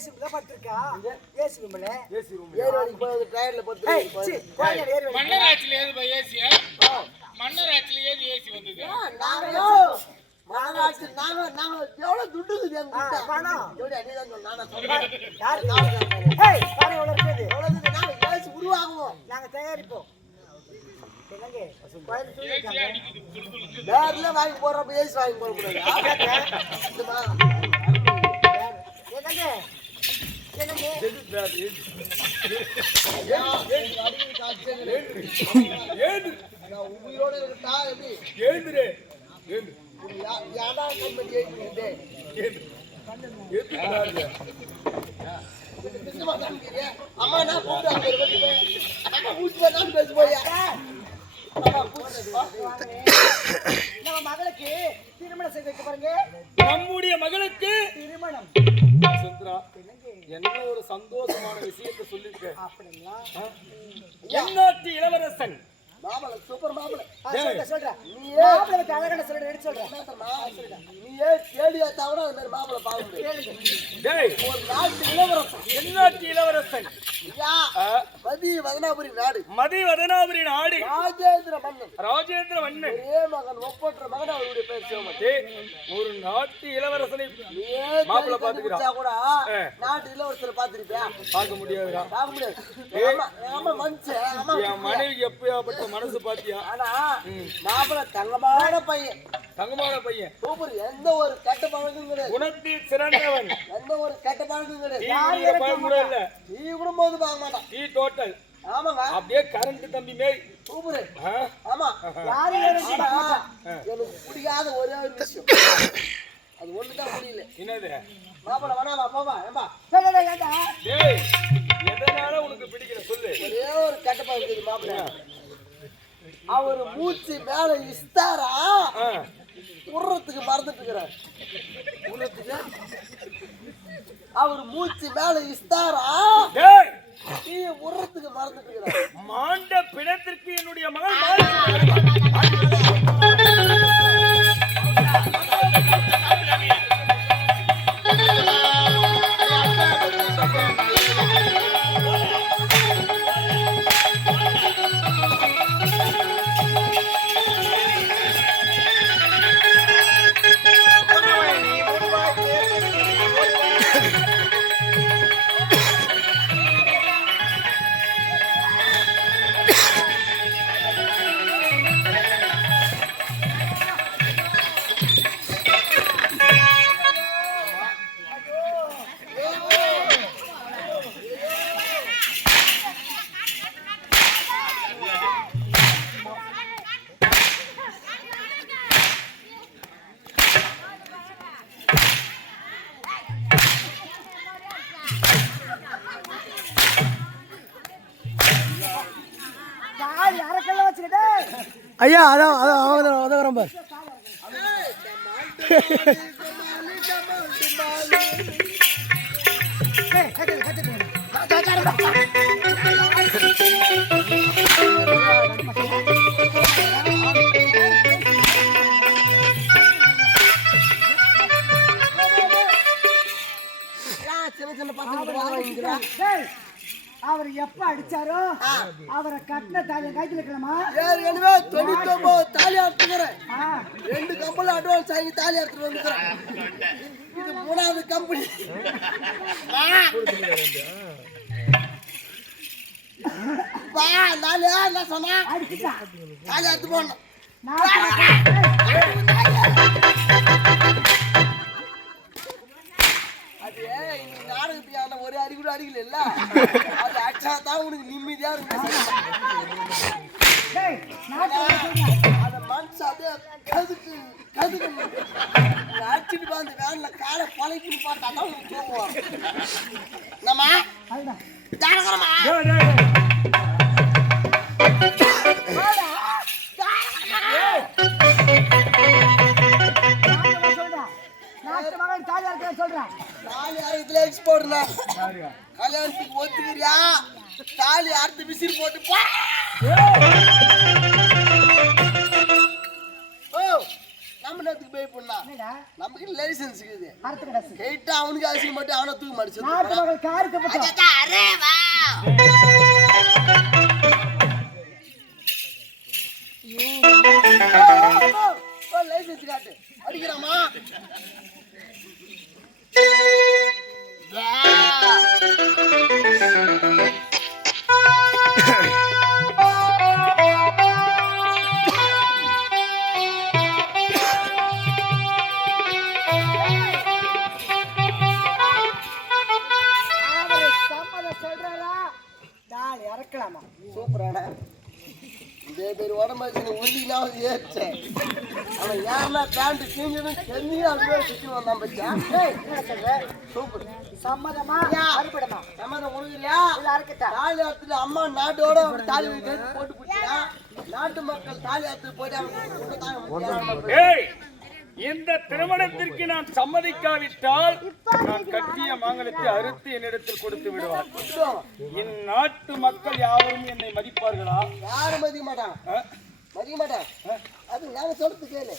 AC ரூம்ல படுத்துக்கா AC ரூம்ல ஏறி போய் ட்ரையர்ல படுத்து மன்னராட்சில ஏது பை ஏசி மன்னராட்சில ஏது ஏசி வந்தது மன்னராட்சி நாங்க எவ்வளவு துட்டு இருக்குது எங்க கிட்ட பணம் எவ்வளவு அடிதான் சொன்னா நான் சொல்றேன் யார் ஏய் பணம் எவ்வளவு இருக்குது எவ்வளவு நாங்க ஏசி உருவாக்குவோம் நாங்க தயாரிப்போம் என்னங்க கோயில் சொல்லி வேறல வாங்கி போறப்ப ஏசி வாங்கி போற கூடாது என்னங்க உயிரோட இருக்கா எப்படி ஏந்துரே ஏந்து யாரா கம்பெனி ஏறிட்டு அம்மா நான் கூப்பிட்டு பேச போயா நம்ம மகளுக்கு திருமணம் செய்து வைக்க பாருங்க நம்முடைய மகளுக்கு திருமணம் சுந்தரா என்ன ஒரு சந்தோஷமான விஷயத்தை சொல்லிருக்க அப்படிங்களா எந்நாட்டு இளவரசன் மாமல சூப்பர் மாமல சொல்றேன் மாப்பிளைக்கு அழகான சொல்ற எடுத்து சொல்றேன் நீயே தேடியா தவிர அந்த மாதிரி மாமல பாக்க முடியாது டேய் ஒரு நாட்டு இளவரசன் எந்நாட்டு இளவரசன் மதிவதனாபுரி நாடு ராஜேந்திர மன்னன் ஒரே மகன் ஒப்பற்ற மகன் அவருடைய பேர் சிவமன் ஒரு நாட்டு இளவரசனை மாப்பிள பாத்துக்கிறா கூட நாட்டு இளவரசரை பாத்துருப்பியா பார்க்க முடியாதுடா பார்க்க முடியாது ஆமா மனுஷன் என் மனைவி எப்பயாப்பட்ட மனசு பாத்தியா ஆனா மாப்பிள தங்கமான பையன் சூப்பர் எந்த ஒரு கெட்ட பழக்கம் கிடையாது குணத்தில் சிறந்தவன் எந்த ஒரு கெட்ட பழக்கம் கிடையாது நீ கூட போது பார்க்க மாட்டான் டீ டோட்டல் ஆமாங்க அப்படியே கரண்ட் தம்பி மேய் சூப்பர் ஆமா எனக்கு பிடிக்காத ஒரே ஒரு விஷயம் அது ஒண்ணுதான் புரியல என்னது மாப்பிள வேணாமா போவா ஏம்பா டேய் எதனால உனக்கு பிடிக்கல சொல்லு ஒரே ஒரு கெட்ட பழக்கம் இருக்குது மாப்பிள அவர் மூச்சு மேல இஸ்தாரா உருறதுக்கு மறந்துட்டு இருக்கிறார் அவர் மூச்சு மேல இஸ்தாரா நீ உருறதுக்கு மறந்துட்டு இருக்கிறார் மாண்ட பிணத்திற்கு என்னுடைய மகள் ஐயா அதான் ரொம்ப அவர் எப்ப அடிச்சாரோ அவரை கட்டின தாலியை கைத்துல இருக்கலாமா எனவே 99 தாலி அறுத்துக்கிறேன் 2 கம்பெனி அட்வான்ஸ் ஆகி தாலி அறுத்துட்டு வந்துக்கிறேன் இது 3வது கம்பெனி பா நாளே என்ன சொன்னா அடிச்சிட்டா தாலி அறுத்து போடணும் அது நாடகத்துக்கு ஒரே அடி கூட அடிக்கல இல்ல அது அடிச்சா தான் உனக்கு நிம்மதியா இருக்கு அந்த மனசு அப்படியே கதுக்கு அடிச்சுட்டு போய் அந்த வேன்ல காலை பழக்கின்னு பார்த்தா தான் உனக்கு தூங்குவான் நம்ம ஜானகரமா கல்யாணத்துக்கு ஒத்துக்கிறியா தாலி அறுத்து விசில் போட்டு நம்ம நேரத்துக்கு போய் பண்ணா என்னடா நமக்கு லைசன்ஸ் இருக்குது அறுத்து கடாசு கேட்டா அவனுக்கு அசிங்க மட்டும் அவனை தூக்கி மடிச்சு நாட்டு மகள் காருக்கு பட்டோம் லைசன்ஸ் காட்டு அடிக்கிறாமா சொல்றாரா தாலி இறக்கலாமா சூப்பரான இதே பேர் உடம்பு ஒல்லினாவது ஏற்றேன் அவன் யாருன்னா பேண்ட் கிழிஞ்சதும் சென்னையும் அப்படியே சுற்றி வந்தான் பச்சான் சூப்பர் சம்மதமா அறுபடமா சம்மதம் கொடுக்குறியா இல்ல அறுக்கட்டா தாலி அறுத்துட்டு அம்மா நாட்டோட அப்படி தாலி எடுத்து போட்டு போச்சுன்னா நாட்டு மக்கள் தாலி அறுத்துட்டு போயிட்டு அவங்க ஏய், இந்த திருமணத்திற்கு நான் சம்மதிக்காவிட்டால் நான் கட்டிய மாங்கலத்தை அறுத்து என்னிடத்தில் கொடுத்து விடுவார். இந்நாட்டு மக்கள் யாவரும் என்னை மதிப்பார்களா? யாரும் மதிக்க மாட்டான் ஆ? மதிக்க மாட்டான் அது நாங்க சொல்றது கேளு